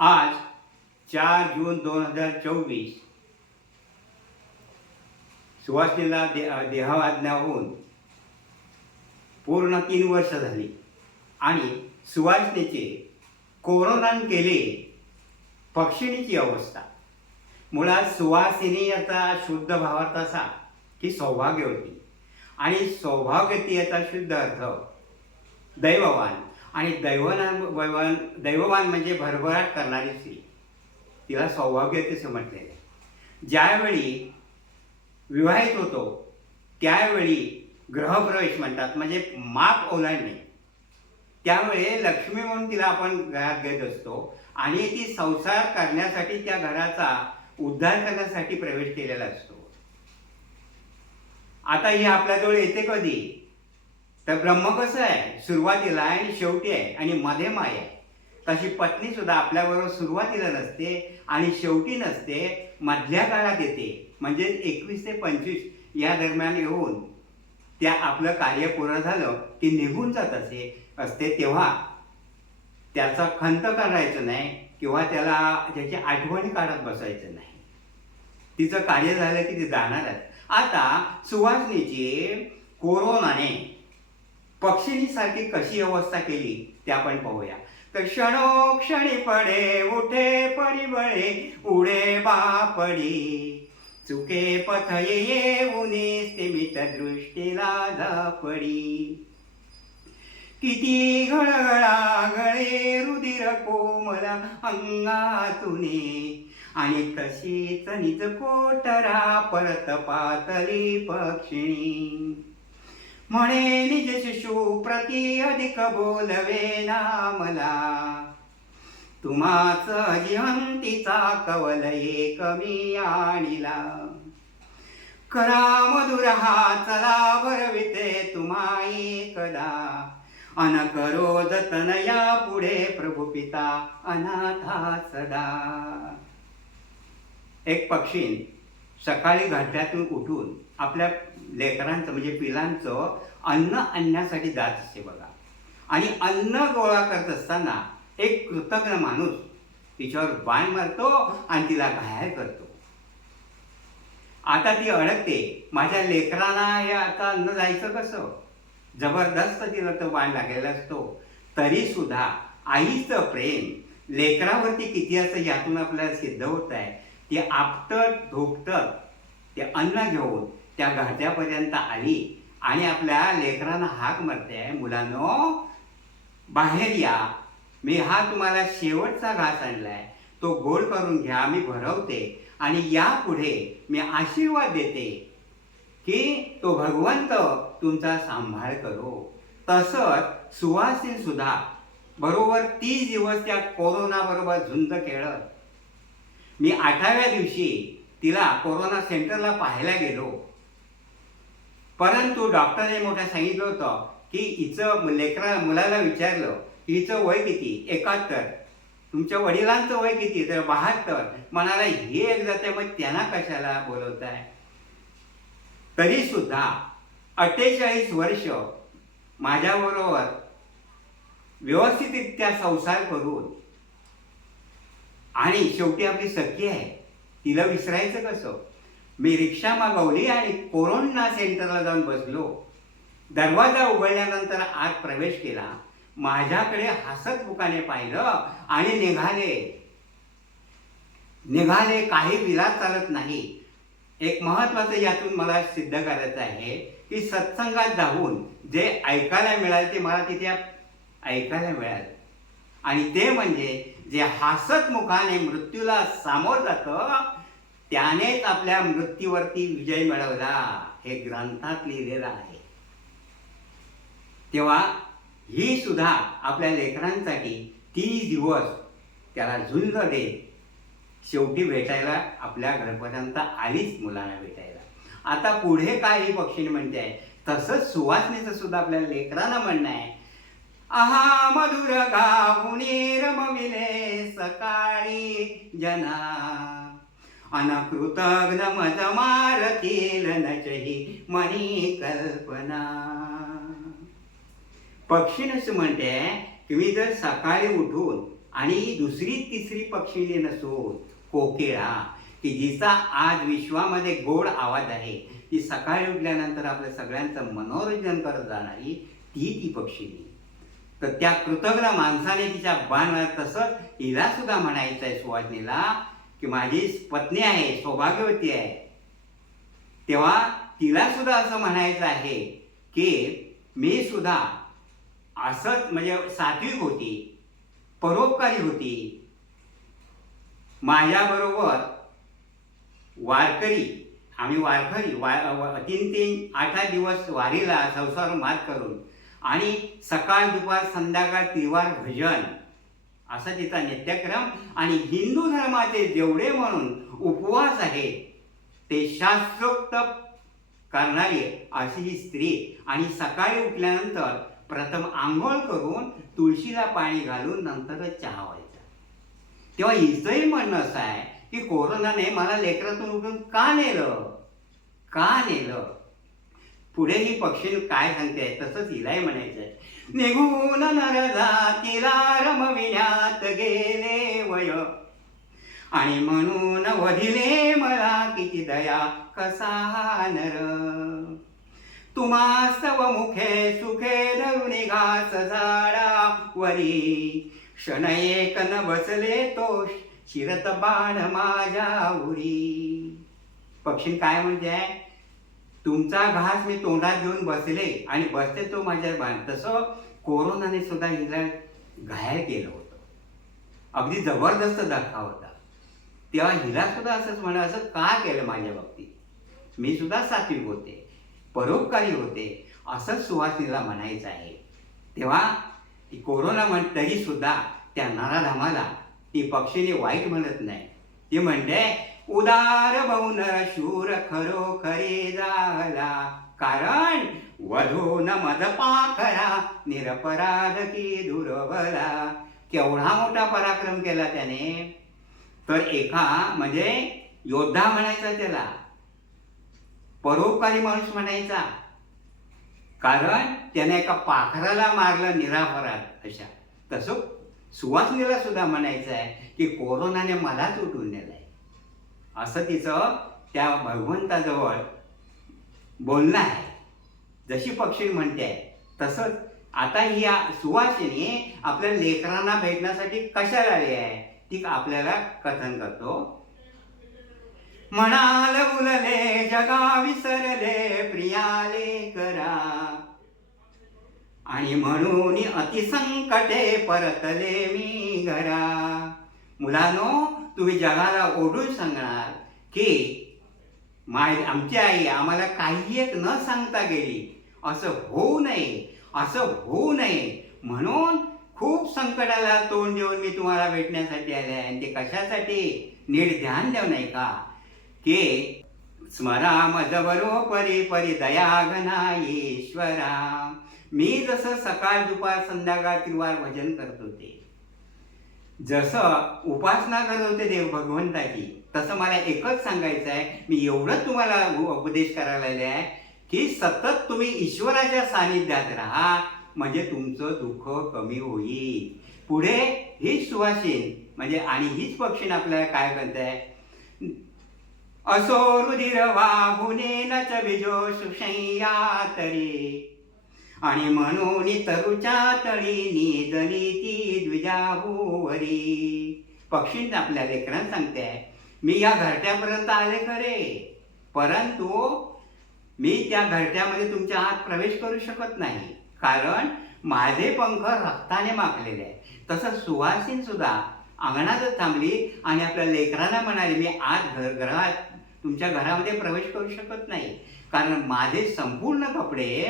आज 4 जून 2024 सुवासिनीला देहावजना होऊन पूर्ण 3 वर्ष झाली आणि सुवासिनीचे कोरोनाने केले पक्षिणीची अवस्था. मुळात सुवासिनी याचा शुद्ध भावार्थ असा की सौभाग्यवती, आणि सौभाग्यवती याचा शुद्ध अर्थ दैववान. आणि दैववान म्हणजे भरभराट करणारी स्त्री, तिला सौभाग्यवती समजलेले. ज्यावेळी विवाहित होतो त्यावेळी गृहप्रवेश म्हणतात, म्हणजे माप ओलांडणे. त्यावेळी लक्ष्मी म्हणून तिला आपण घरात घेत असतो आणि ती संसार करण्यासाठी, त्या घराचा उद्धार करण्यासाठी प्रवेश केलेला असतो. आता ही आपल्याजवळ येते कधी? तर ब्रह्म कसं आहे, सुरुवातीला आहे आणि शेवटी आहे आणि मध्ये माय आहे. तशी पत्नी सुद्धा आपल्याबरोबर सुरुवातीला नसते आणि शेवटी नसते, मधल्या काळात येते. म्हणजे 21 ते 25 या दरम्यान येऊन त्या आपलं कार्य पूर्ण झालं की निघून जात असते. तेव्हा त्याचा खंत करायचं नाही किंवा त्याची आठवणी काढत बसायचं नाही. तिचं कार्य झालं की ती जाणारच. आता सुवासिनीची कोरोनाने पक्षिणीसारखी कशी अवस्था केली ते आपण पाहूया. तर क्षणोक्षणी पडे उठे परिबळे उडे बापडी, चुके पथ येऊनी स्थिमित दृष्टीला झापडी. किती घळघळा गळे रुधिर कोमल अंगातुने, आणि तशीच निज कोटरा परत पातली पक्षिणी. म्हणे निज शिशु प्रति अधिक बोलवे ना मला, तुम्हाच जिहंतीचा कवल एकमी आणिला. करा मधुर हा चला भरविते तुम्हा एकदा, अन करो जतन या पुढे प्रभू पिता अनाथा सदा. एक पक्षी सकाळी घरट्यातून उठून आपल्या लेकरांचं म्हणजे पिलांचं अन्न आणण्यासाठी जात असते बघा. आणि अन्न गोळा करत असताना एक कृतज्ञ माणूस तिच्यावर बाण मारतो आणि तिला घायल करतो. आता ती अडकते, माझ्या लेकरांना हे आता अन्न जायचं कसं? जबरदस्त तिला तो बाण लागलेला असतो. तरी सुद्धा आईचं प्रेम लेकरावरती किती असतं यातून आपल्याला सिद्ध होत आहे. ती आपटत धोपटत ते अन्न घेऊन त्या घरट्यापर्यंत आली आणि आपल्या लेकरांना हाक मारते, मुलांनो बाहेर या, मी हा तुम्हाला शेवटचा घास आणलाय, तो गोड करून घ्या, मी भरवते आणि यापुढे मी आशीर्वाद देते की तो भगवंत तुमचा सांभाळ करो. तसंच सुवासिनी सुद्धा बरोबर 30 दिवस त्या कोरोना बरोबर झुंज खेळत. मी 8व्या दिवशी तिला कोरोना सेंटरला पाहायला गेलो, परंतु डॉक्टरने मोठ्या सांगितलं होतं की हिचं मुलाला विचारलं की हिचं वय किती? 71. तुमच्या वडिलांचं वय किती? तर 72. म्हणाला हे एक जाते, मग त्यांना कशाला बोलवताय? तरी सुद्धा 48 वर्ष माझ्याबरोबर व्यवस्थितरित्या संसार करून, आणि शेवटी आपली सखी आहे, तिला विसरायचं कसं? मी रिक्षा मागवली आणि कोरोना सेंटरला जाऊन बसलो. दरवाजा उघडल्यानंतर आत प्रवेश केला, माझ्याकडे हसत मुखाने पाहिलं आणि निघाले. काही विलास चालत नाही. एक महत्वाचं यातून मला सिद्ध करायचं आहे की सत्संगात जाऊन जे ऐकायला मिळालं ते मला तिथे ऐकायला मिळालं, आणि ते म्हणजे जे हसत मुखाने मृत्यूला सामोर जातं त्यानेच आपल्या मृत्यूवरती विजय मिळवला, हे ग्रंथात लिहिलेलं आहे. तेव्हा ही सुद्धा आपल्या लेकरांसाठी 30 दिवस त्याला झुंज देत शेवटी भेटायला आपल्या घरपर्यंत आलीच, मुलांना भेटायला. आता पुढे काय ही पक्षी म्हणते आहे, तसंच सुवासिनीचं सुद्धा आपल्या लेकरांना म्हणणं आहे. आहा मधुर गाऊनी रमविले सकाळी जना, अनकृतघ्न मज मारतील नचही मनी कल्पना. पक्षीनच म्हणते की मी जर सकाळी उठून आणि दुसरी तिसरी पक्षिणी नसून कोकिळा, की जिचा आज विश्वामध्ये गोड आवाज आहे, ती सकाळी उठल्यानंतर आपल्या सगळ्यांचं मनोरंजन करत जाणारी ती पक्षिणी. तर त्या कृतज्ञ माणसाने तिच्या बाण, तसंच हिला सुद्धा म्हणायचं आहे सुवासिनीला, की माझी पत्नी आहे, सौभाग्यवती आहे, तेव्हा तिला सुद्धा असं म्हणायचं आहे की मी सुद्धा असंच म्हणजे सात्विक होती, परोपकारी होती, माझ्याबरोबर वारकरी, आम्ही वारकरी 3-3, 8-8 दिवस वारीला संसार मात करून आणि सकाळ दुपार संध्याकाळ त्रिवार भजन असा तिचा नित्यक्रम आणि हिंदू धर्माचे जेवढे म्हणून उपवास आहेत ते शास्त्रोक्त करणारी अशी ही स्त्री. आणि सकाळी उठल्यानंतर प्रथम आंघोळ करून तुळशीला पाणी घालून नंतरच चहा व्हायचा. तेव्हा हिचंही म्हणणं असं आहे की कोरोनाने मला लेकरातून उठून का नेलं. पुढे ही पक्षी काय सांगते तसंच हिलाही म्हणायचंय, निघून नर जातीला रमविण्यात गेले वय, आणि म्हणून वधिले मला किती दया कसा नर, तुम्हा सव मुखे सुखे धरून घास झाडावरी, क्षण एक न बसले तो शिरत बाण माझ्या उरी. पक्षी काय म्हणते, तुमचा घास मी तोंडात घेऊन बसले आणि बसते तो माझ्या बाण. तसं कोरोनाने सुद्धा हिला घायल केलं होतं, अगदी जबरदस्त धक्का होता. तेव्हा हिला सुद्धा असंच म्हणा, असं का केलं माझ्या बाबतीत, मी सुद्धा सात्विक होते, परोपकारी होते, असंच सुवासिनीला म्हणायचं आहे. तेव्हा ती कोरोना तरी सुद्धा त्या नराधामाला ती पक्षीने वाईट म्हणत नाही. ती म्हणते, उदार बहुनर शूर खरोखरी झाला, कारण वधून मद पाखरा निरपराध की दुर्बला. केवढा मोठा पराक्रम केला त्याने. तर एका म्हणजे योद्धा म्हणायचा, त्याला परोपकारी माणूस म्हणायचा, कारण त्याने एका पाखराला मारलं निरापराध अशा. तसं सुवासिनीला सुद्धा म्हणायचं आहे की कोरोनाने मलाच उठून नेलंय, असं तिचं त्या भगवंताजवळ बोलणं आहे. जशी पक्षी म्हणते तसंच आता ही सुवासिनी आपल्या लेकरांना भेटण्यासाठी कशाला आली आहे ती आपल्याला कथन करतो. म्हणाल उलले जगा विसरले प्रियाले करा, आणि म्हणून अतिसंकटे परतले मी घरा. मुलांनो, तुम्ही जगाला ओढून सांगणार की आमची आई आम्हाला काही एक न सांगता गेली, असं होऊ नये म्हणून खूप संकटाला तोंड देऊन मी तुम्हाला भेटण्यासाठी आले आहे. आणि ते कशासाठी, नीट ध्यान देऊ नाही का, की स्मरा मज बरोपरी परी दया घना ईश्वरा. मी जसं सकाळ दुपार संध्याकाळ त्रिवार भजन करत होते, जसं उपासना करत होते देव भगवंताची, तसं मला एकच सांगायचं आहे, मी एवढं तुम्हाला उपदेश करायला आले आहे की सतत तुम्ही ईश्वराच्या सानिध्यात राहा, म्हणजे तुमचं दुःख कमी होईल. पुढे हीच सुवासीन म्हणजे आणि हीच पक्षीण आपल्याला काय करताय, असो रुधिर वाहुने नच बिजो सुशय्या तरी, आणि म्हणून तरुच्या तळी निजली ती द्विजाभूवरी. पक्षींना आपल्या लेकरांना सांगते, मी या घरट्यापर्यंत आले खरे, परंतु मी त्या घरट्यामध्ये तुमच्या आत प्रवेश करू शकत नाही, कारण माझे पंख रक्ताने माखलेले आहे. तसं सुवासीन सुद्धा अंगणातच थांबली आणि आपल्या लेकरांना म्हणाले, मी आत घरात तुमच्या घरामध्ये प्रवेश करू शकत नाही, कारण माझे संपूर्ण कपडे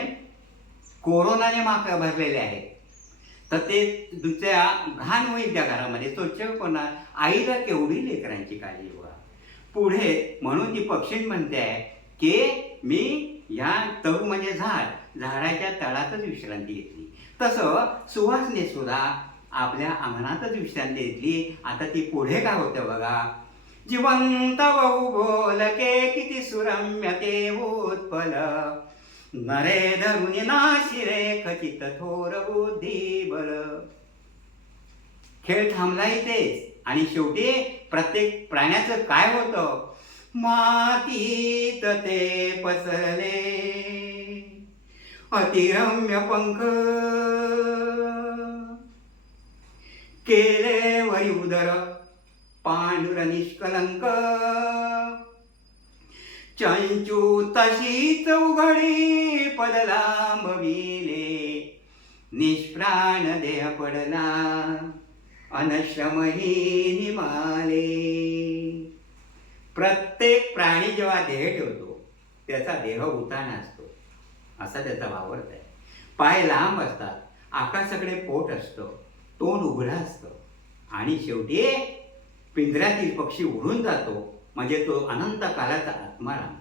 कोरोनाने भरलेले आहेत. तर ते दुसऱ्या घाण होईल त्या घरामध्ये, स्वच्छ होणार. आईला केवढी लेकरांची काळजी बघा. पुढे म्हणून ती पक्षी म्हणते की मी या तळू म्हणजे झाडाच्या तळातच विश्रांती घेतली. तसं सुवासने सुद्धा आपल्या अंगणातच विश्रांती घेतली. आता ती पुढे काय होतं बघा, जिवंत बहु बोलके किती सुरम्य ते उत्पल, नरे धरुनी नाशिरे खचित थोर बुद्धी बल. खेळ थांबला इथेच आणि शेवटी प्रत्येक प्राण्याचं काय होतं? मातीत ते पसरले अतिरम्य पंख, केले वरी उदर पांढुर निष्कलंक, चंचू तशीच उघडी पदलांबविले, निष्प्राण देह पडला अनश्रमही निमाले. प्रत्येक प्राणी जेव्हा देह ठेवतो त्याचा देह उताना असतो, असा त्याचा वावरत आहे. पाय लांब असतात, आकाशाकडे पोट असतं, तोंड उघडं असतं आणि शेवटी पिंजऱ्यातील पक्षी उडून जातो, म्हणजे तो अनंत कालाचा आत्माराम.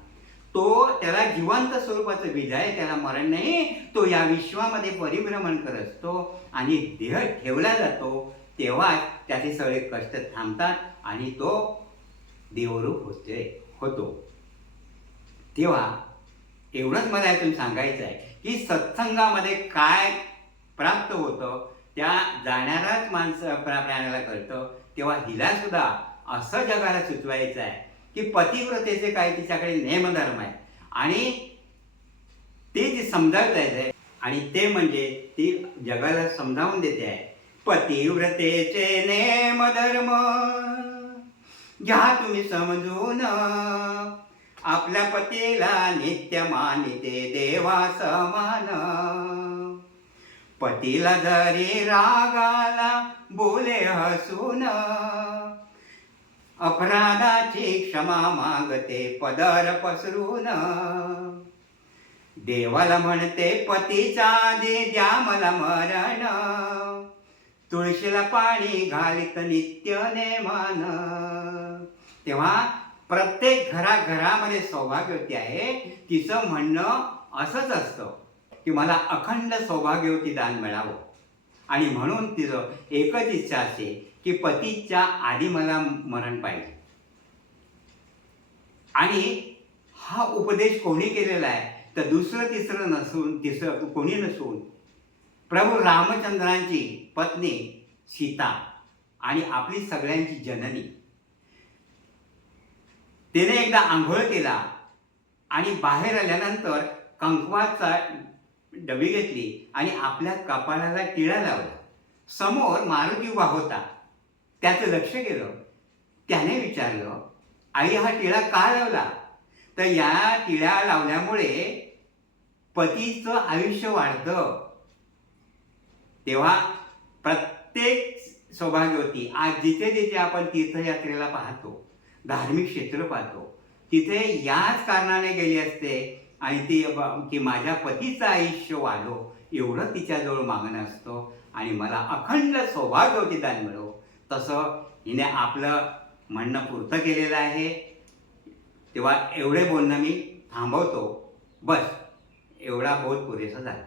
तो त्याला जिवंत स्वरूपाचं बीज आहे, त्याला मरण नाही. तो या विश्वामध्ये परिभ्रमण करत असतो आणि देह ठेवला जातो तेव्हा त्याचे सगळे कष्ट थांबतात आणि तो देवरूप होतो. तेव्हा एवढंच मला यातून सांगायचं आहे की सत्संगामध्ये काय प्राप्त होतं त्या जाणाऱ्याच प्राण्याला कळतं. तेव्हा हिला सुद्धा असं जगाला सुचवायचं आहे की पतिव्रतेचे काही तिच्याकडे नेमधर्म आहे आणि ते जे समजावता आहे आणि ते म्हणजे ती जगाला समजावून देते आहे. पतिव्रतेचे नेमधर्म घ्या तुम्ही समजून, आपल्या पतीला नित्य मानिते देवा समान. पतीला जरी रागाला बोले हसून, अपराधाची क्षमा मागते पदर पसरून. देवाला म्हणते पतीचा आधी द्या मला मरण, तुळशीला पाणी घालित नित्य नेमान. तेव्हा प्रत्येक घराघरामध्ये सौभाग्यवती आहे, तिचं म्हणणं असंच असतं की मला अखंड सौभाग्यवती दान मिळावं आणि म्हणून तिचं एकच इच्छा असते की पतीच्या आधी मला मरण पाहिजे. आणि हा उपदेश कोणी केलेला आहे तर दुसरं तिसरं कोणी नसून प्रभू रामचंद्रांची पत्नी सीता आणि आपली सगळ्यांची जननी. तिने एकदा आंघोळ केला आणि बाहेर आल्यानंतर कंकवाचा डबी घेतली आणि आपल्या कपाळाला टिळा लावला. समोर मारुती उभा होता, त्याचं लक्ष गेलं. त्याने विचारलं, आई हा टिळा का लावला? तर या टिळा लावल्यामुळे पतीचं आयुष्य वाढतं. तेव्हा प्रत्येक सौभाग्यवती आज जिथे जिथे आपण तीर्थयात्रेला पाहतो, धार्मिक क्षेत्र पाहतो, तिथे याच कारणाने गेली असते आणि ती की माझ्या पतीचं आयुष्य वाढो एवढं तिच्याजवळ मागणं असतं आणि मला अखंड सौभाग्यवती दान मिळो. तसं हिने आपलं म्हणणं पूर्त केलेलं आहे. तेव्हा एवढे बोलणं मी थांबवतो. बस एवढा बोध पुरेसा झाला.